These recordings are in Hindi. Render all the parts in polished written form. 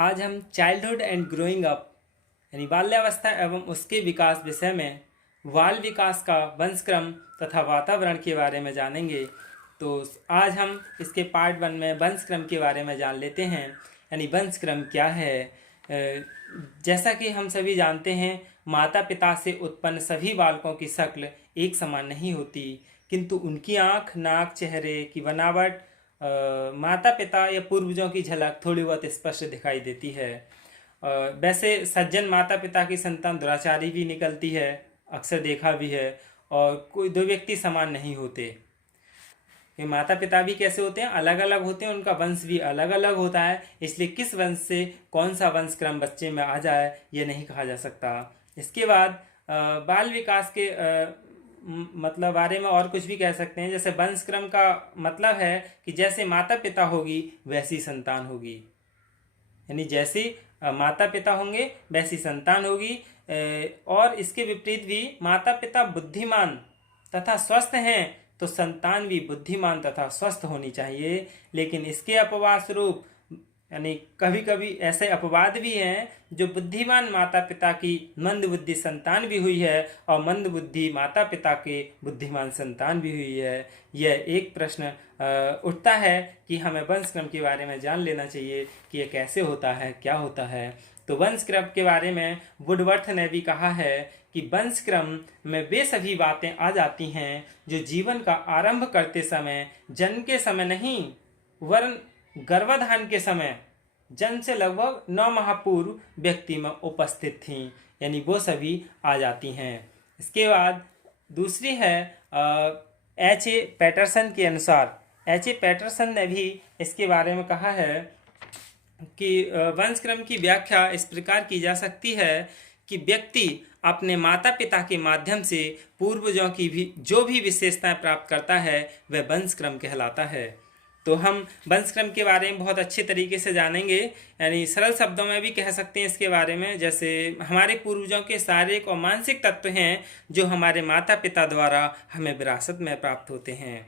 आज हम चाइल्डहुड एंड ग्रोइंग अप यानी बाल्यावस्था एवं उसके विकास विषय में बाल विकास का वंशक्रम तथा वातावरण के बारे में जानेंगे। तो आज हम इसके पार्ट 1 में वंशक्रम के बारे में जान लेते हैं। यानी वंशक्रम क्या है। जैसा कि हम सभी जानते हैं, माता पिता से उत्पन्न सभी बालकों की शक्ल एक समान नहीं होती, किंतु उनकी आँख, नाक, चेहरे की बनावट माता पिता या पूर्वजों की झलक थोड़ी बहुत स्पष्ट दिखाई देती है। वैसे सज्जन माता पिता की संतान दुराचारी भी निकलती है, अक्सर देखा भी है। और कोई दो व्यक्ति समान नहीं होते। ये माता पिता भी कैसे होते हैं, अलग अलग होते हैं, उनका वंश भी अलग अलग होता है। इसलिए किस वंश से कौन सा वंश क्रम बच्चे में आ जाए ये नहीं कहा जा सकता। इसके बाद बाल विकास के मतलब बारे में और कुछ भी कह सकते हैं। जैसे वंश क्रम का मतलब है कि जैसे माता पिता होगी वैसी संतान होगी, यानी जैसे माता पिता होंगे वैसी संतान होगी। और इसके विपरीत भी माता पिता बुद्धिमान तथा स्वस्थ हैं तो संतान भी बुद्धिमान तथा स्वस्थ होनी चाहिए। लेकिन इसके अपवाद स्वरूप यानी कभी कभी ऐसे अपवाद भी हैं जो बुद्धिमान माता पिता की मंद बुद्धि संतान भी हुई है और मंद बुद्धि माता पिता के बुद्धिमान संतान भी हुई है। यह एक प्रश्न उठता है कि हमें वंशक्रम के बारे में जान लेना चाहिए कि यह कैसे होता है, क्या होता है। तो वंशक्रम के बारे में वुडवर्थ ने भी कहा है कि वंशक्रम में वे सभी बातें आ जाती हैं जो जीवन का आरंभ करते समय, जन्म के समय नहीं वरन गर्भाधान के समय, जन्म से लगभग 9 माह पूर्व व्यक्ति में उपस्थित थीं, यानी वो सभी आ जाती हैं। इसके बाद दूसरी है H.A. पैटरसन के अनुसार। H.A. पैटरसन ने भी इसके बारे में कहा है कि वंशक्रम की व्याख्या इस प्रकार की जा सकती है कि व्यक्ति अपने माता पिता के माध्यम से पूर्वजों की भी जो भी विशेषताएं प्राप्त करता है वह वंशक्रम कहलाता है। तो हम वंशक्रम के बारे में बहुत अच्छे तरीके से जानेंगे, यानी सरल शब्दों में भी कह सकते हैं इसके बारे में। जैसे हमारे पूर्वजों के शारीरिक और मानसिक तत्व हैं जो हमारे माता पिता द्वारा हमें विरासत में प्राप्त होते हैं।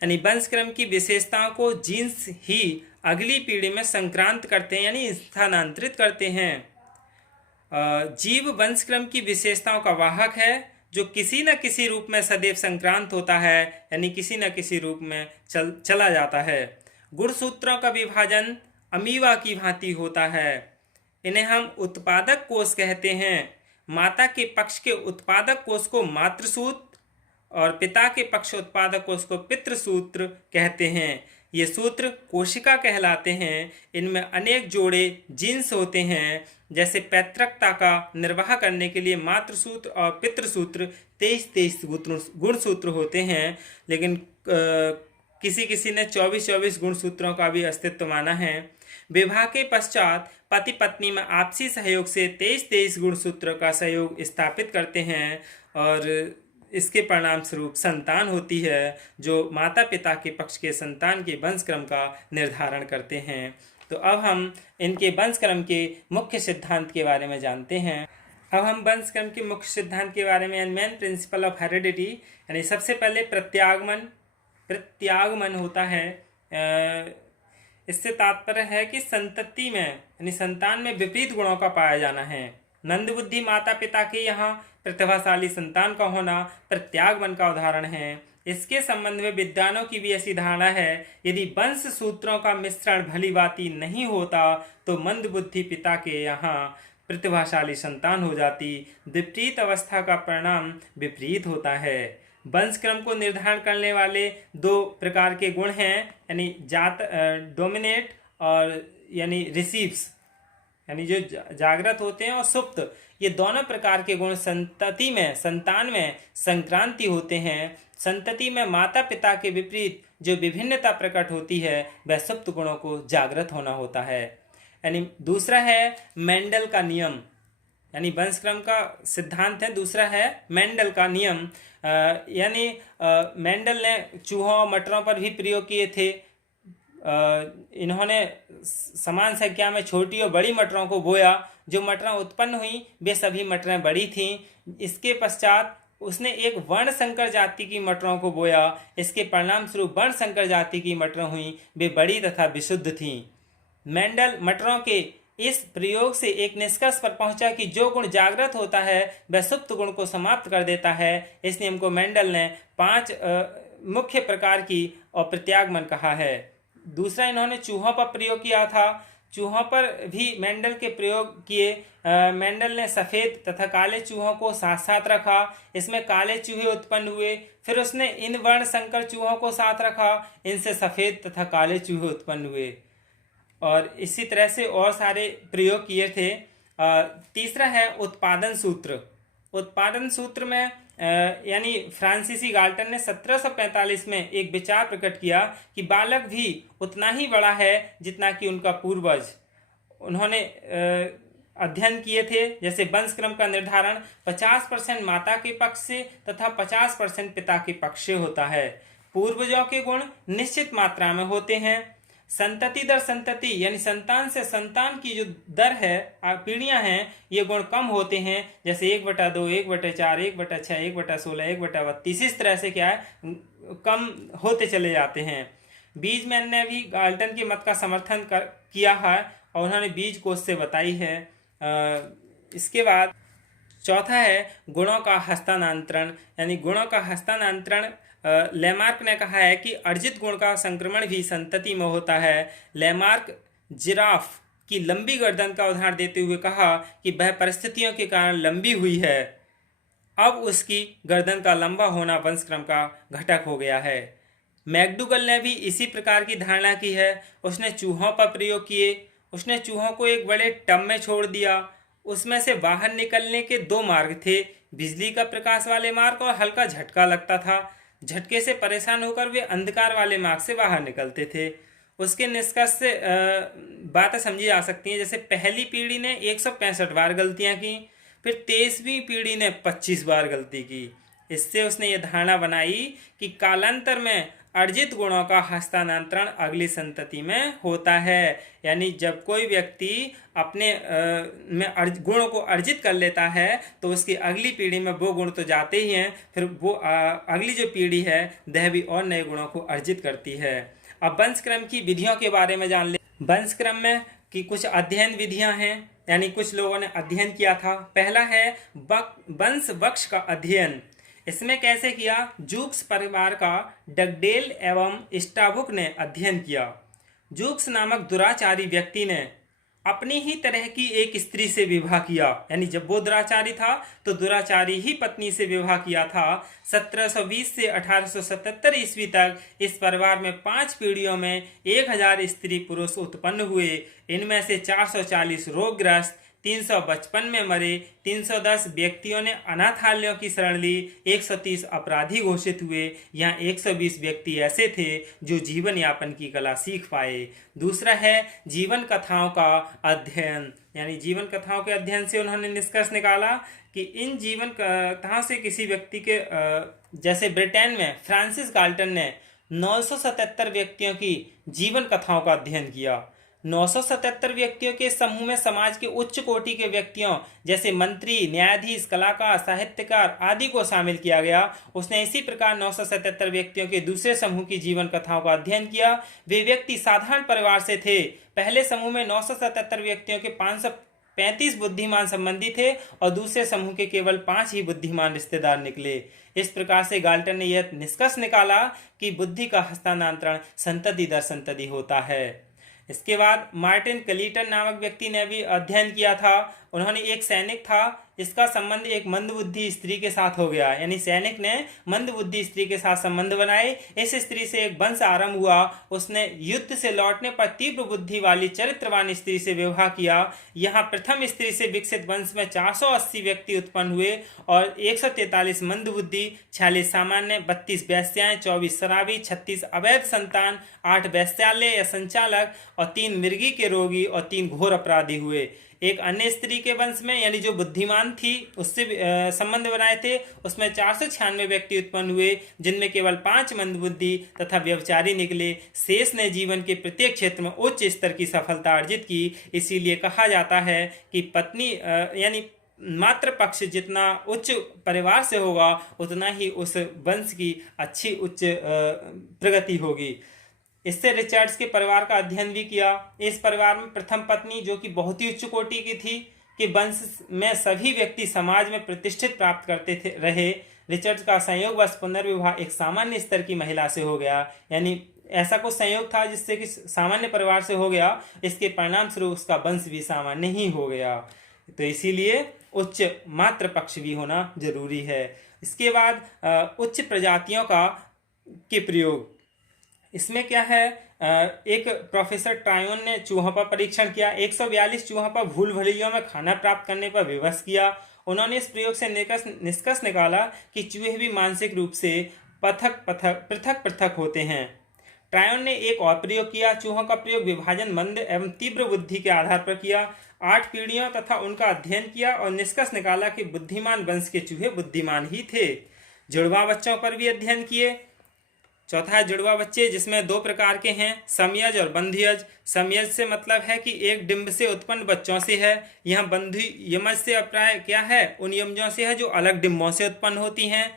यानी वंशक्रम की विशेषताओं को जीन्स ही अगली पीढ़ी में संक्रांत करते हैं, यानी स्थानांतरित करते हैं। जीव वंशक्रम की विशेषताओं का वाहक है जो किसी न किसी रूप में सदैव संक्रांत होता है, यानी किसी न किसी रूप में चला जाता है। गुणसूत्रों का विभाजन अमीबा की भांति होता है। इन्हें हम उत्पादक कोष कहते हैं। माता के पक्ष के उत्पादक कोष को मातृसूत्र और पिता के पक्ष उत्पादक कोष को पितृसूत्र कहते हैं। ये सूत्र कोशिका कहलाते हैं। इनमें अनेक जोड़े जीन्स होते हैं। जैसे पैतृकता का निर्वाह करने के लिए मातृसूत्र और पितृसूत्र 23 गुणसूत्र होते हैं, लेकिन किसी किसी ने 24 गुणसूत्रों का भी अस्तित्व माना है। विवाह के पश्चात पति पत्नी में आपसी सहयोग से 23 गुणसूत्रों का सहयोग स्थापित करते हैं और इसके परिणाम स्वरूप संतान होती है जो माता पिता के पक्ष के संतान के वंशक्रम का निर्धारण करते हैं। तो अब हम इनके वंशक्रम के मुख्य सिद्धांत के बारे में जानते हैं। अब हम वंशक्रम के मुख्य सिद्धांत के बारे में, मेन प्रिंसिपल ऑफ हेरिडिटी, यानी सबसे पहले प्रत्यागमन होता है। इससे तात्पर्य है कि संतति में यानी संतान में विपरीत गुणों का पाया जाना है। मंदबुद्धि माता पिता के यहाँ प्रतिभाशाली संतान का होना प्रत्यागमन का उदाहरण है। इसके संबंध में विद्वानों की भी ऐसी धारणा है, यदि वंश सूत्रों का मिश्रण भलीभांति नहीं होता तो मंदबुद्धि पिता के यहाँ प्रतिभाशाली संतान हो जाती। विपरीत अवस्था का परिणाम विपरीत होता है। वंशक्रम को निर्धारण करने वाले 2 प्रकार के गुण हैं, यानी डोमिनेट और यानी रिसीव्स, यानी जो जागृत होते हैं, और सुप्त। ये दोनों प्रकार के गुण संतान में संक्रांति होते हैं। संतति में माता पिता के विपरीत जो विभिन्नता प्रकट होती है वह सुप्त गुणों को जागृत होना होता है। यानी दूसरा है मेंडल का नियम, यानी वंशक्रम का सिद्धांत है। दूसरा है मेंडल का नियम, यानी मेंडल ने चूहों मटरों पर भी प्रयोग किए थे। इन्होंने समान संख्या में छोटी और बड़ी मटरों को बोया। जो मटरें उत्पन्न हुई वे सभी मटरें बड़ी थीं। इसके पश्चात उसने एक वर्ण संकर जाति की मटरों को बोया। इसके परिणाम स्वरूप वर्ण संकर जाति की मटरें हुई, वे बड़ी तथा विशुद्ध थीं। मेंडल मटरों के इस प्रयोग से एक निष्कर्ष पर पहुंचा कि जो गुण जागृत होता है वह सुप्त गुण को समाप्त कर देता है। इस नियम को मेंडल ने 5 मुख्य प्रकार की अप्रत्यागमन कहा है। दूसरा इन्होंने चूहों पर प्रयोग किया था। चूहों पर भी मेंडल के प्रयोग किए। मेंडल ने सफ़ेद तथा काले चूहों को साथ साथ रखा, इसमें काले चूहे उत्पन्न हुए। फिर उसने इन वर्ण संकर चूहों को साथ रखा, इनसे सफ़ेद तथा काले चूहे उत्पन्न हुए। और इसी तरह से और सारे प्रयोग किए थे। तीसरा है उत्पादन सूत्र। उत्पादन सूत्र में यानी फ्रांसीसी गाल्टन ने 1745 में एक विचार प्रकट किया कि बालक भी उतना ही बड़ा है जितना कि उनका पूर्वज। उन्होंने अध्ययन किए थे, जैसे वंशक्रम का निर्धारण 50% माता के पक्ष से तथा 50% पिता के पक्ष से होता है। पूर्वजों के गुण निश्चित मात्रा में होते हैं। संतति दर संतति यानी संतान से संतान की जो दर है, पीढ़ियां हैं, ये गुण कम होते हैं, जैसे 1/2, 1/4, 1/6, 1/16, 1/32। इस तरह से क्या है, कम होते चले जाते हैं। बीजमैन ने भी गाल्टन के मत का समर्थन किया है और उन्होंने बीज कोष से बताई है। इसके बाद चौथा है गुणों का हस्तांतरण, यानी गुणों का हस्तांतरण। लेमार्क ने कहा है कि अर्जित गुण का संक्रमण भी संतति में होता है। लेमार्क जिराफ की लंबी गर्दन का उदाहरण देते हुए कहा कि वह परिस्थितियों के कारण लंबी हुई है, अब उसकी गर्दन का लंबा होना वंशक्रम का घटक हो गया है। मैकडूगल ने भी इसी प्रकार की धारणा की है। उसने चूहों पर प्रयोग किए। उसने चूहों को एक बड़े टब में छोड़ दिया। उसमें से बाहर निकलने के 2 मार्ग थे, बिजली का प्रकाश वाले मार्ग और हल्का झटका लगता था। झटके से परेशान होकर वे अंधकार वाले मार्ग से बाहर निकलते थे। उसके निष्कर्ष से बातें समझी जा सकती हैं, जैसे पहली पीढ़ी ने 165 बार गलतियां की, फिर 23वीं पीढ़ी ने 25 बार गलती की। इससे उसने ये धारणा बनाई कि कालांतर में अर्जित गुणों का हस्तांतरण अगली संतति में होता है। यानी जब कोई व्यक्ति अपने में गुणों को अर्जित कर लेता है तो उसकी अगली पीढ़ी में वो गुण तो जाते ही हैं, फिर वो अगली जो पीढ़ी है वह भी और नए गुणों को अर्जित करती है। अब वंशक्रम की विधियों के बारे में जान ले। वंशक्रम में की कुछ अध्ययन विधियां हैं, यानी कुछ लोगों ने अध्ययन किया था। पहला है वंश वृक्ष का अध्ययन। इसमें कैसे किया? जूक्स परिवार का डगडेल एवं स्टाबुक ने अध्ययन किया। जूक्स नामक दुराचारी व्यक्ति ने अपनी ही तरह की एक स्त्री से विवाह किया, यानी जब वो दुराचारी था तो दुराचारी ही पत्नी से विवाह किया था। 1720 से 1877 ईस्वी तक इस परिवार में 5 पीढ़ियों में 1000 स्त्री पुरुष उत्पन्न हुए। इनमें से 440 रोगग्रस्त, 355 में मरे, 310 व्यक्तियों ने अनाथालयों की शरण ली, 130 अपराधी घोषित हुए। यहाँ 120 व्यक्ति ऐसे थे जो जीवन यापन की कला सीख पाए। दूसरा है जीवन कथाओं का अध्ययन, यानी जीवन कथाओं के अध्ययन से उन्होंने निष्कर्ष निकाला कि इन जीवन कथाओं से किसी व्यक्ति के जैसे ब्रिटेन में फ्रांसिस गाल्टन ने 977 व्यक्तियों की जीवन कथाओं का अध्ययन किया। 977 व्यक्तियों के समूह में समाज के उच्च कोटि के व्यक्तियों जैसे मंत्री, न्यायाधीश, कलाकार, साहित्यकार आदि को शामिल किया गया। उसने इसी प्रकार 977 व्यक्तियों के दूसरे समूह की जीवन कथाओं का अध्ययन किया। वे व्यक्ति साधारण परिवार से थे। पहले समूह में 977 व्यक्तियों के 535 बुद्धिमान संबंधी थे और दूसरे समूह के केवल 5 ही बुद्धिमान रिश्तेदार निकले। इस प्रकार से गाल्टन ने यह निष्कर्ष निकाला कि बुद्धि का हस्तांतरण संतति दर संतति होता है। इसके बाद मार्टिन क्लीटन नामक व्यक्ति ने भी अध्ययन किया था। उन्होंने एक सैनिक था, इसका संबंध एक मंदबुद्धि स्त्री के साथ हो गया, यानी सैनिक ने मंदबुद्धि स्त्री के साथ संबंध बनाए। इस स्त्री से एक वंश आरंभ हुआ। उसने युद्ध से लौटने पर तीव्र बुद्धि वाली चरित्रवान स्त्री से विवाह किया। यहाँ प्रथम स्त्री से विकसित वंश में 480 व्यक्ति उत्पन्न हुए और 143 मंदबुद्धि, 46 सामान्य, 32 वैश्याएं, 24 शराबी, 36 अवैध संतान, 8 वैश्यालय या संचालक और 3 मृगी के रोगी और 3 घोर अपराधी हुए। एक अन्य स्त्री के वंश में, यानी जो बुद्धिमान थी, उससे संबंध बनाए थे, उसमें 496 व्यक्ति उत्पन्न हुए, जिनमें केवल 5 मंदबुद्धि तथा व्यभिचारी निकले। शेष ने जीवन के प्रत्येक क्षेत्र में उच्च स्तर की सफलता अर्जित की। इसीलिए कहा जाता है कि पत्नी यानी मात्र पक्ष जितना उच्च परिवार से होगा उतना ही उस वंश की अच्छी उच्च प्रगति होगी। इससे रिचर्ड्स के परिवार का अध्ययन भी किया। इस परिवार में प्रथम पत्नी, जो कि बहुत ही उच्च कोटि की थी, कि वंश में सभी व्यक्ति समाज में प्रतिष्ठित प्राप्त करते थे रहे। रिचर्ड्स का संयोगवश पुनर्विवाह एक सामान्य स्तर की महिला से हो गया, यानी ऐसा कुछ संयोग था जिससे कि सामान्य परिवार से हो गया। इसके परिणाम स्वरूप उसका वंश भी सामान्य ही हो गया। तो इसीलिए उच्च मात्र पक्ष भी होना जरूरी है। इसके बाद उच्च प्रजातियों के प्रयोग, इसमें क्या है, एक प्रोफेसर ट्रायोन ने चूहों पर परीक्षण किया। 142 चूहों पर भूल भुलैयों में खाना प्राप्त करने पर विवश किया। उन्होंने इस प्रयोग से निष्कर्ष निकाला कि चूहे भी मानसिक रूप से पृथक पृथक होते हैं। ट्रायोन ने एक और प्रयोग किया। चूहों का प्रयोग विभाजन मंद एवं तीव्र बुद्धि के आधार पर किया। 8 पीढ़ियों तथा उनका अध्ययन किया और निष्कर्ष निकाला कि बुद्धिमान वंश के चूहे बुद्धिमान ही थे। जुड़वा बच्चों पर भी अध्ययन किए। चौथा है जुड़वा बच्चे, जिसमें 2 प्रकार के हैं, समयज और बंधुयज। समयज से मतलब है कि एक डिंब से उत्पन्न बच्चों से है। यहाँ बंधु यमज से अभिप्राय क्या है, उन यमजों से है जो अलग डिंबों से उत्पन्न होती हैं।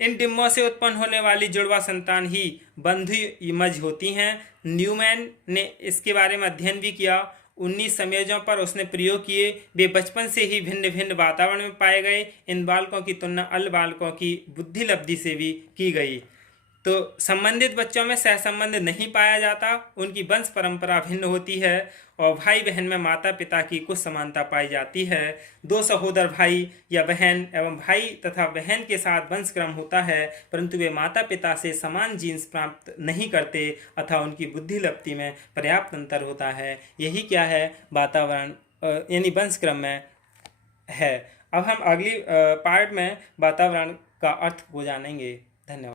इन डिंबों से उत्पन्न होने वाली जुड़वा संतान ही बंधु यमज होती हैं। न्यूमैन ने इसके बारे में अध्ययन भी किया। 19 समयजों पर उसने प्रयोग किए। वे बचपन से ही भिन्न भिन्न वातावरण में पाए गए। इन बालकों की तुलना अन्य बालकों की बुद्धि लब्धि से भी की गई। तो संबंधित बच्चों में सहसंबंध नहीं पाया जाता, उनकी वंश परंपरा भिन्न होती है और भाई बहन में माता पिता की कुछ समानता पाई जाती है। 2 सहोदर भाई या बहन एवं भाई तथा बहन के साथ वंशक्रम होता है, परंतु वे माता पिता से समान जीन्स प्राप्त नहीं करते अथवा उनकी बुद्धि लब्धि में पर्याप्त अंतर होता है। यही क्या है, वातावरण यानी वंशक्रम में है। अब हम अगली पार्ट में वातावरण का अर्थ को जानेंगे। धन्यवाद।